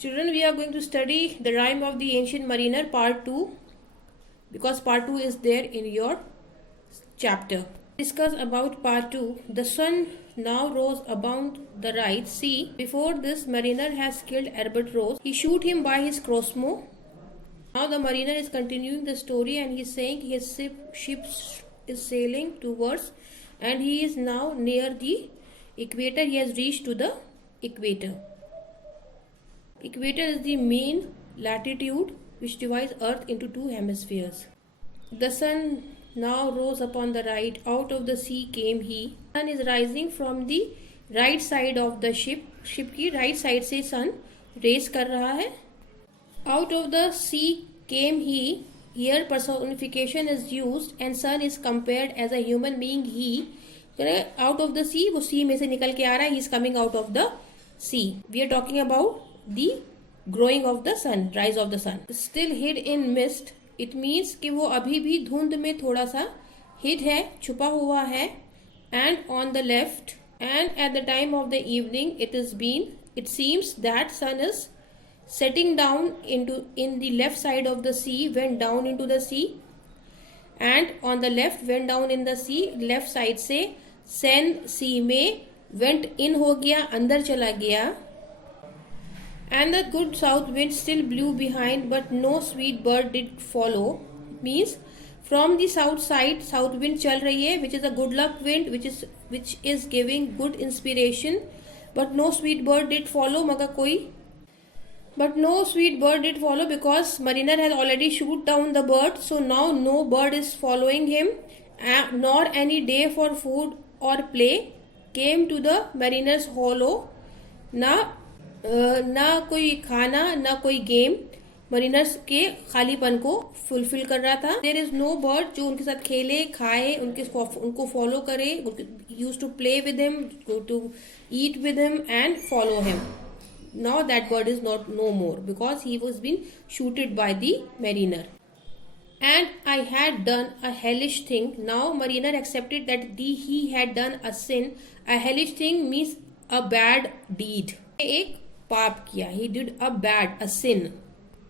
Children, we are going to study the rhyme of the ancient mariner part 2 because part 2 is there in your chapter. Discuss about part 2. The sun now rose abound the right. See, before this mariner has killed Herbert Rose. He shoot him by his crossbow. Now the mariner is continuing the story and he is saying his ship is sailing towards and he is now near the equator. He has reached to the equator. Equator is the main latitude which divides Earth into two hemispheres. The sun now rose upon the right. Out of the sea came he. Sun is rising from the right side of the ship. Ship की right side से sun raise कर रहा है. Out of the sea came he. Here personification is used and sun is compared as a human being. He out of the sea, वो sea में से निकल के आ रहा है. He is coming out of the sea. We are talking about the growing of the sun, rise of the sun. Still hid in mist. It means कि वो अभी भी धुंध में थोड़ा सा hid है, छुपा हुआ है. And on the left and at the time of the evening it seems that sun is setting down in the left side of the sea, went down into the sea, and on the left went down in the sea. Left side से sen sea में went in हो गया, अंदर चला गया. And the good south wind still blew behind, but no sweet bird did follow. Means from the south side, south wind चल रही है, which is a good luck wind, which is giving good inspiration. But no sweet bird did follow. But no sweet bird did follow because mariner has already shoot down the bird. So now no bird is following him, nor any day for food or play came to the mariner's hollow. ना कोई खाना ना कोई game mariners के खालीपन को fulfil कर रहा था. देयर इज नो बर्ड जो उनके साथ खेले खाए उनको फॉलो करे. Use to play with him, go to eat with him and follow him. Now that bird is not no more because he was been shooted by the mariner. And I had done a hellish thing. Now mariner accepted that he had done a sin. A hellish thing means a bad deed. एक पाप किया. He did a sin.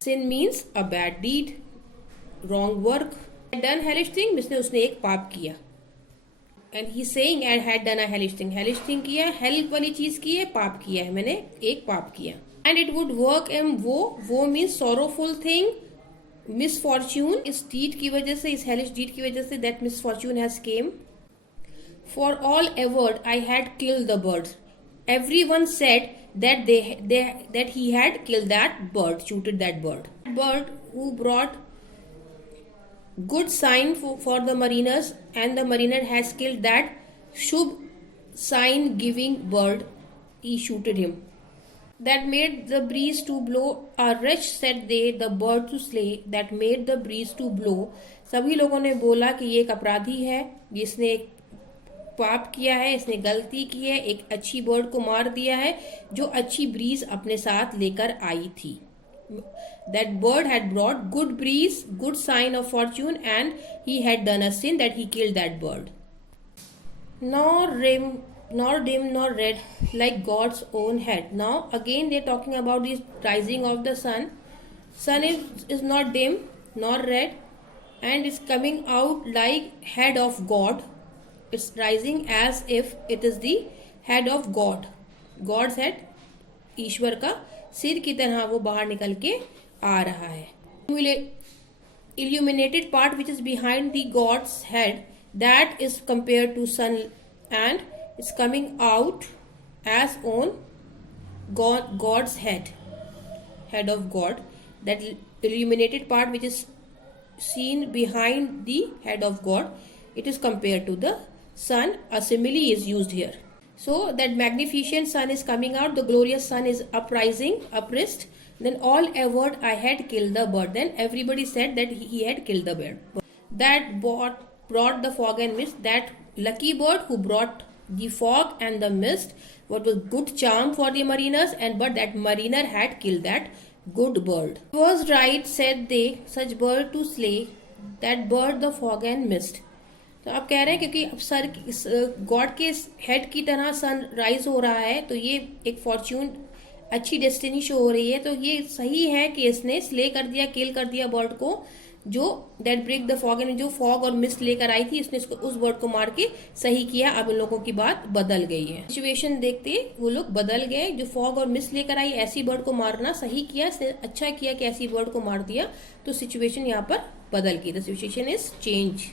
Sin means a bad deed, wrong work. Had done hellish thing means उसने एक पाप किया. And he's saying I had done a hellish thing. Hellish thing किया, hell वाली चीज की है, पाप किया है, मैंने एक पाप किया. And it would work him वो means sorrowful thing, misfortune. इस deed की वजह से, इस hellish deed की वजह से that misfortune has came. For all ever I had killed the birds. Everyone said that that he had killed that bird, shooted that bird. Bird who brought good sign for the mariners, and the mariner has killed that shubh sign giving bird. He shooted him. That made the breeze to blow. A wretch said they, the bird to slay. That made the breeze to blow. सभी लोगों ने बोला कि ये एक अपराधी है जिसने एक पाप किया है, इसने गलती की है, एक अच्छी बर्ड को मार दिया है जो अच्छी ब्रीज अपने साथ लेकर आई थी. That bird had brought good breeze, good sign of fortune, and he had done a sin that he killed that bird. Nor dim nor red like God's own head. Now again they are talking about the rising of the sun. Sun is not dim nor red and is coming out like head of God. It's rising as if it is the head of God. God's head, ईश्वर का सिर की तरह वो बाहर निकल के आ रहा है. Illuminated part which is behind the God's head, that is compared to sun and is coming out as on God's head of God. That illuminated part which is seen behind the head of God, it is compared to the sun. A simile is used here. So that magnificent sun is coming out, the glorious sun is upraised. Then all averred I had killed the bird. Then everybody said that he had killed the bird. That brought the fog and mist. That lucky bird who brought the fog and the mist, what was good charm for the mariners, but that mariner had killed that good bird. It was right, said they, such bird to slay, that bird the fog and mist. तो आप कह रहे हैं क्योंकि अब sir God के head की तरह सन राइज हो रहा है तो ये एक फॉर्च्यून अच्छी डेस्टिनी शो हो रही है। तो ये सही है कि इसने स्ले कर दिया, किल कर दिया बर्ड को, जो दैट ब्रेक द फॉग, जो फॉग और मिस्ट लेकर आई थी, इसने उसको उस बर्ड को मार के सही किया। अब इन लोगों की बात बदल गई है। सिचुएशन देखते वो लोग बदल गए। जो फॉग और मिस्ट लेकर आई ऐसी बर्ड को मारना सही किया, अच्छा किया कि ऐसी बर्ड को मार दिया। तो सिचुएशन यहाँ पर बदल गई। The situation is change.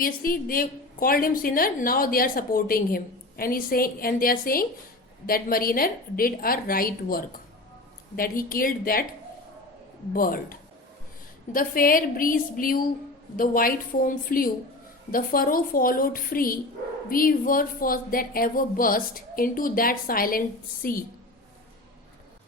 Obviously, they called him sinner. Now they are supporting him, and they are saying that mariner did a right work, that he killed that bird. The fair breeze blew, the white foam flew, the furrow followed free. We were first that ever burst into that silent sea.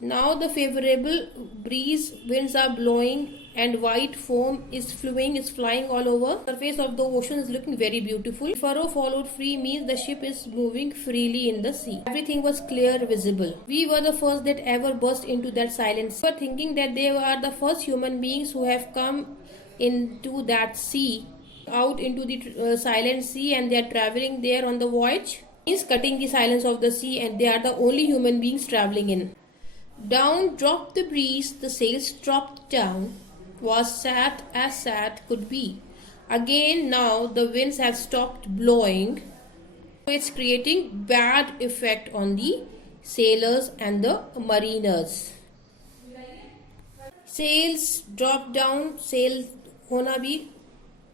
Now the favorable breeze winds are blowing and white foam is flying all over. The surface of the ocean is looking very beautiful. Furrow followed free means the ship is moving freely in the sea. Everything was clear, visible. We were the first that ever burst into that silence. We were thinking that they are the first human beings who have come into that sea, out into the silent sea, and they are traveling there on the voyage. Means cutting the silence of the sea, and they are the only human beings traveling in. Down dropped the breeze, the sails dropped down, was sad as sad could be. Again now the winds have stopped blowing. It's creating bad effect on the sailors and the mariners. Sails dropped down, sail होना भी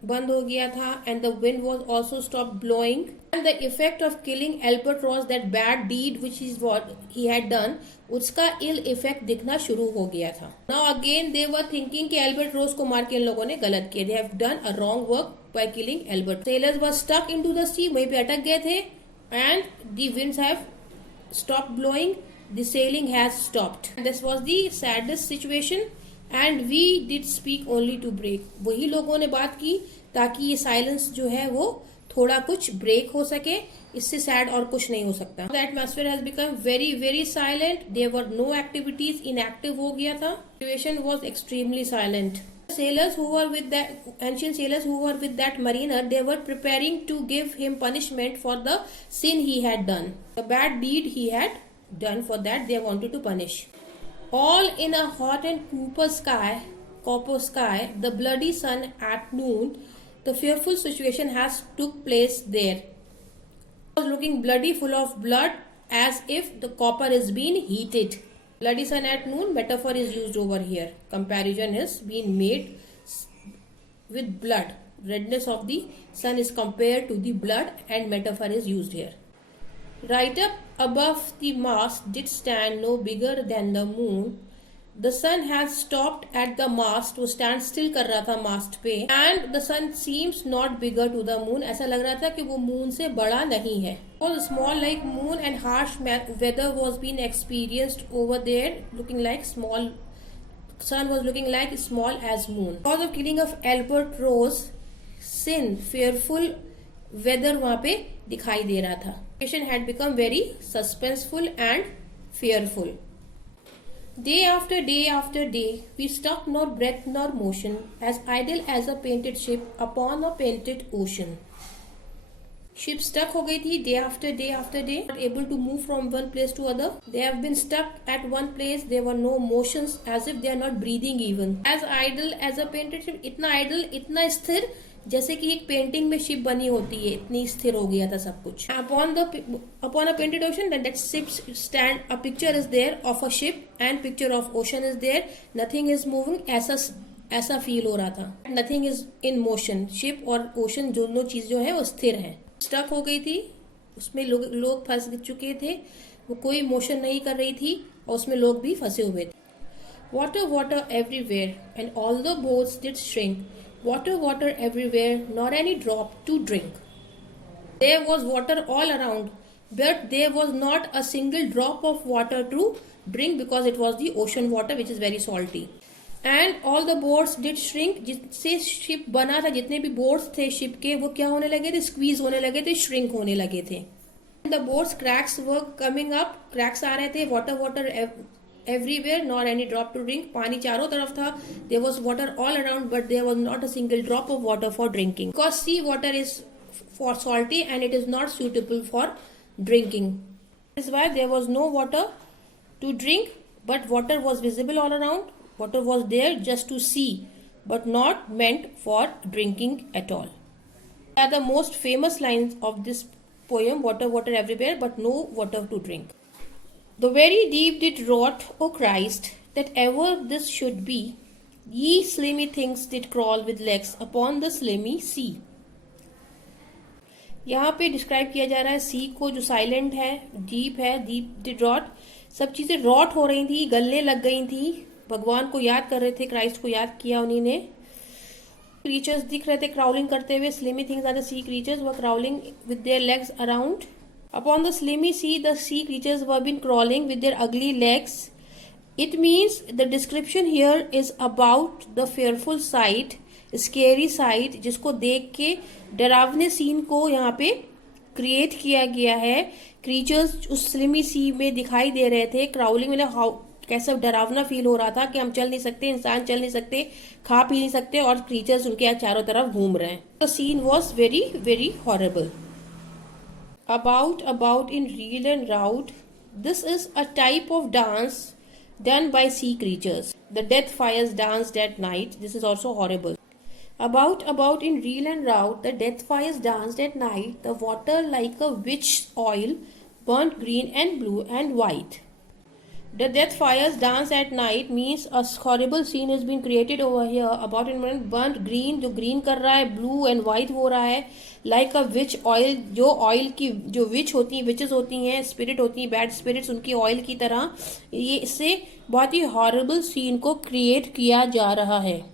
बंद हो गया था, and the wind was also stopped blowing. And the effect of killing albatross, that bad deed which is what he had done, उसका ill effect दिखना शुरू हो गया था. Now again they were thinking कि albatross को मार के इन लोगों ने गलत किया. They have done a wrong work by killing albatross. Sailors were stuck into the sea, वहीं पे अटक गए थे, and the winds have stopped blowing. The sailing has stopped. And this was the saddest situation. And we did speak only to break. वही लोगों ने बात की ताकि ये साइलेंस जो है वो थोड़ा कुछ ब्रेक हो सके. इससे सैड और कुछ नहीं हो सकता. The atmosphere has become very very silent. There were no activities. Inactive हो गया था. Situation was extremely silent. Sailors who were with that ancient sailors who were with that mariner, they were preparing to give him punishment for the sin he had done. The bad deed he had done. For that they wanted to punish. All in a hot and copper sky, the bloody sun at noon, the fearful situation has took place there. It was looking bloody, full of blood, as if the copper is being heated. Bloody sun at noon, metaphor is used over here. Comparison is being made with blood. Redness of the sun is compared to the blood, and metaphor is used here. Right up above the mast did stand no bigger than the moon. The sun had stopped at the mast, वो stand still कर रहा था mast पे, and the sun seems not bigger to the moon. ऐसा लग रहा था कि वो moon से बड़ा नहीं है. It was small like moon, and harsh weather was being experienced over there, looking like small. Sun was looking like small as moon. Because of killing of albatross, sin, fearful weather वहाँ पे दिखाई दे रहा था. Situation had become very suspenseful and fearful. Day after day after day, we stuck nor breath nor motion, as idle as a painted ship upon a painted ocean. Ship stuck हो गई थी day after day after day, not able to move from one place to other. They have been stuck at one place. There were no motions, as if they are not breathing even. As idle as a painted ship, इतना idle, इतना स्थिर जैसे कि एक painting में ship बनी होती है, इतनी स्थिर हो गया था सब कुछ. Upon a painted ocean, then that ship stand, a picture is there of a ship and picture of ocean is there. Nothing is moving. ऐसा फील हो रहा था. Nothing is in motion. Ship और ओशन दोनों चीज जो है वो स्थिर है. स्टक हो गई थी, उसमें लोग फंस चुके थे. वो कोई मोशन नहीं कर रही थी और उसमें लोग भी फंसे हुए थे. Water everywhere, and all the boats did shrink. Water everywhere, nor any drop to drink. There was water all around, but there was not a single drop of water to drink, because it was the ocean water, which is very salty. And all the boats did shrink. जिससे ship बना था, जितने भी boats थे ship के, वो क्या होने लगे थे? स्क्वीज होने लगे थे, श्रिंक होने लगे थे. The boats cracks were coming up. cracks आ रहे थे. Water everywhere, nor any drop to drink. पानी चारों तरफ था. There was water all around, but there was not a single drop of water for drinking. Because sea water is for salty and it is not suitable for drinking. This is why there was no water to drink, but water was visible all around. Water was there just to see, but not meant for drinking at all. They are the most famous lines of this poem, water, water everywhere, but no water to drink. The very deep did rot, O Christ, that ever this should be. Ye slimy things did crawl with legs upon the slimy sea. यहाँ पे describe किया जा रहा है सी को, जो silent है, deep है, डीप डिड रॉट, सब चीजें रॉट हो रही थी, गलने लग गई थी, भगवान को याद कर रहे थे, क्राइस्ट को याद किया उन्हीं ने. क्रीचर्स दिख रहे थे क्राउलिंग करते हुए. Slimy things are the sea creatures were crawling with their legs around. Upon the slimy sea the sea creatures were been crawling with their ugly legs. It means the description here is about the fearful sight, scary sight, जिसको देख के डरावने scene को यहाँ पे create किया गया है. क्रीचर्स उस स्लिमी सी में दिखाई दे रहे थे. क्राउलिंग में हाउ कैसा डरावना फील हो रहा था कि हम चल नहीं सकते, इंसान चल नहीं सकते, खा पी नहीं सकते, और क्रीचर्स उनके चारों तरफ घूम रहे हैं. The scene was very very horrible. About in reel and rout, this is a type of dance done by sea creatures. The death fires danced at night. This is also horrible. About in reel and rout, the death fires danced at night. The water like a witch oil burnt green and blue and white. The death fires dance at night means a horrible scene has been created over here. About in burnt green, जो green कर रहा है, blue and white हो रहा है. Like a witch oil, जो oil की जो witch होती हैं, witches होती हैं, spirit होती हैं, bad spirits, उनकी oil की तरह ये इससे बहुत ही horrible scene को create किया जा रहा है.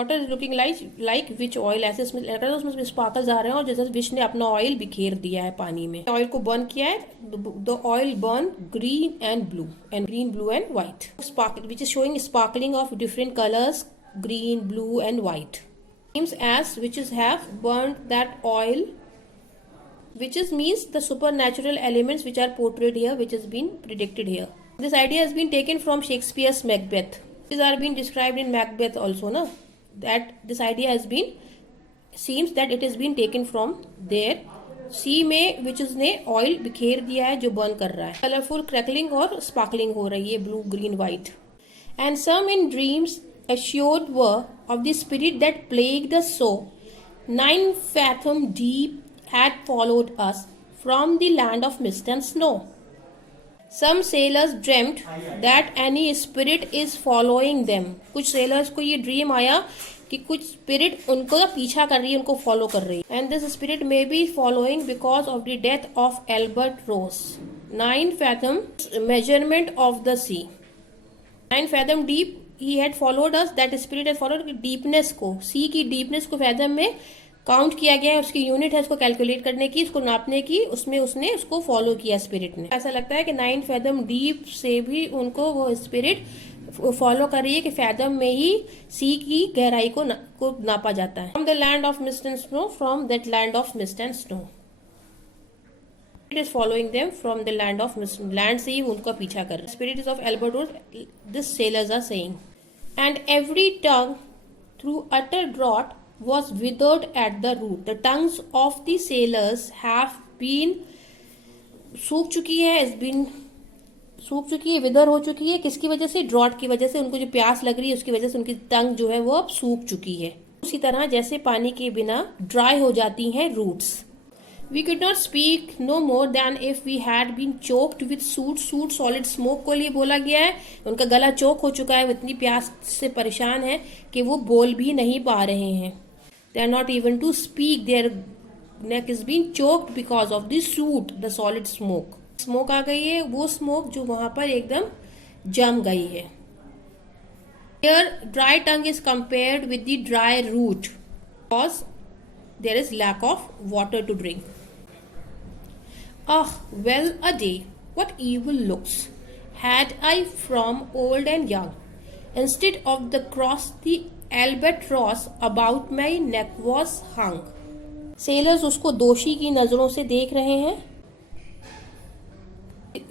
Water is looking like which oil, ऐसे इसमें लग रहा है उसमें स्पार्कल्स आ रहे हैं, और जैसे विच ने अपना ऑयल बिखेर दिया है पानी में. ऑयल को बर्न किया है. The oil burn green and blue and green blue and white. Sparkle which is showing sparkling of different colours, green, blue and white. Seems as witches have burned that oil. Witches means the supernatural elements which are portrayed here, which has been predicted here. This idea has been taken from Shakespeare's Macbeth. These are being described in Macbeth also, na? That this idea has been, seems that it has been taken from there. सी में witches ने oil बिखेर दिया है जो burn कर रहा है. Colourful crackling और स्पार्कलिंग हो रही है, blue, green, white. And some in dreams assured were of the spirit that plagued us so. 9 fathom deep had followed us from the land of mist and snow. Some sailors dreamt that any spirit is following them. कुछ sailors को ये dream आया कि कुछ spirit उनको पीछा कर रही है, उनको फॉलो कर रही है. And this spirit may be following because of the death of Albert Ross. 9 fathom measurement of the sea. 9 fathom deep he had followed us. That spirit had followed deepness को, सी की डीपनेस को fathom में count किया गया है, उसकी unit है उसको कैलकुलेट करने की, उसको नापने की, उसमें उसने उसको फॉलो किया स्पिरिट ने. ऐसा लगता है कि 9 फैथम डीप से भी उनको वो स्पिरिट फॉलो कर रही है कि फैथम में ही सी की गहराई को नापा जाता है. From the land of mist and snow, from that land of mist and snow. It is following them from the land of mist. Land से ही उनका पीछा कर रहा है. Spirit is of Albert Road. This sailors are saying. And every tongue through utter drought was withered at the root. The tongues of the sailors have been सूख चुकी है, has been सूख चुकी है, विदर हो चुकी है. किसकी वजह से? ड्रॉट की वजह से. उनको जो प्यास लग रही है उसकी वजह से उनकी टंग जो है वो अब सूख चुकी है. उसी तरह जैसे पानी के बिना ड्राई हो जाती हैं roots. We could not speak no more than if we had been choked with soot. Soot solid smoke को लिए बोला गया है. उनका गला चोक हो चुका है, वो इतनी प्यास से परेशान है कि वो बोल भी नहीं पा रहे हैं. They are not even to speak. Their neck is being choked because of the soot, the solid smoke. Smoke आ गई है, वो smoke जो वहां पर एकदम जम गई है. Here dry tongue is compared with the dry root because there is lack of water to drink. Ah, well a day, what evil looks had I from old and young. Instead of the cross, the albatross about my neck was hung. Sailors उसको दोषी की नजरों से देख रहे हैं.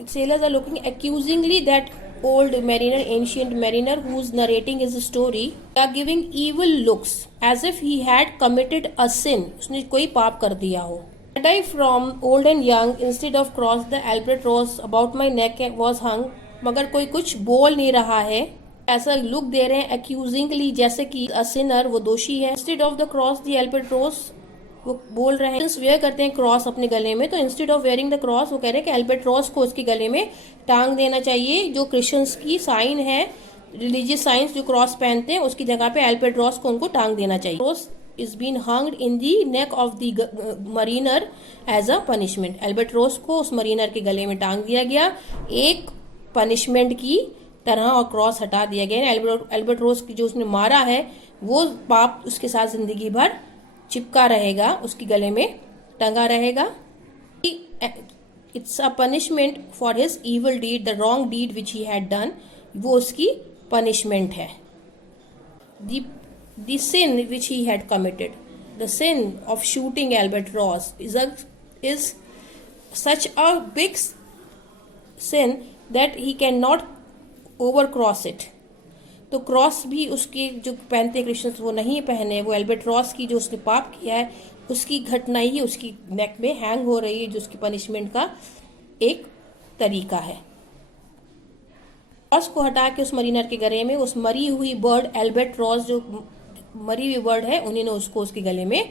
Sailors are looking accusingly that old mariner, ancient mariner who's narrating his story, are giving evil looks as if he had committed a sin. उसने कोई पाप कर दिया हो. And I from old and young instead of cross the albatross about my neck was hung. मगर कोई कुछ बोल नहीं रहा है, ऐसा लुक दे रहे हैं accusingly, जैसे कि a sinner, वो दोषी है. Instead of the cross the albatross, वो बोल रहे हैं वेयर करते हैं क्रॉस अपने गले में, तो instead of wearing the cross वो कह रहे हैं कि एल्बेट्रॉस को उसके गले में टांग देना चाहिए. जो क्रिश्चियंस की साइन है, रिलीजियस साइंस जो क्रॉस पहनते हैं, उसकी जगह पे एल्बेट्रॉस को उनको टांग देना चाहिए. Cross is been hanged in the neck of the mariner as a punishment. Albatross को उस मरीनर के गले में टांग दिया गया एक पनिशमेंट की तरह, और क्रॉस हटा दिया गया. एल्बेट्रॉस की जो उसने मारा है वो पाप उसके साथ जिंदगी भर चिपका रहेगा, उसकी गले में टंगा रहेगा. It's a punishment for his evil deed, the wrong deed which he had done, वो उसकी पनिशमेंट है. The sin which he had committed, the sin of shooting albatross is such a big sin that he cannot overcross it. तो cross भी उसके जो पहनते हैं Christians वो नहीं पहने. वो एल्बेट्रॉस की जो उसने पाप किया है उसकी घटना ही उसकी नेक में हैंग हो रही है, जो उसकी पनिशमेंट का एक तरीका है. क्रॉस को हटा के उस मरीनर के गले में उस मरी हुई बर्ड एल्बेट्रॉस, जो मरी हुई बर्ड है, उन्होंने उसको उसके गले में